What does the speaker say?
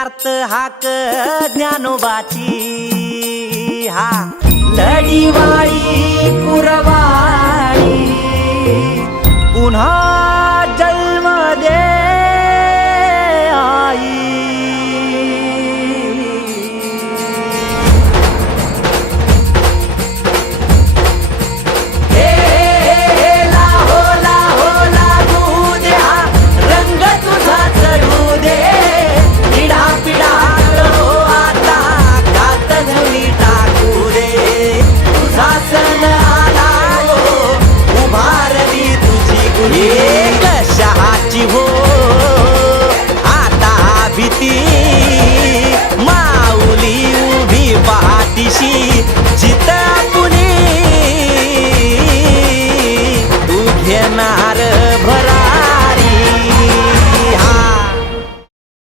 आर्त हाक ज्ञानोबाची हा लढीवाळी कुरवाळी पुन्हा जन्म दे आई। कशाची हो आता भीती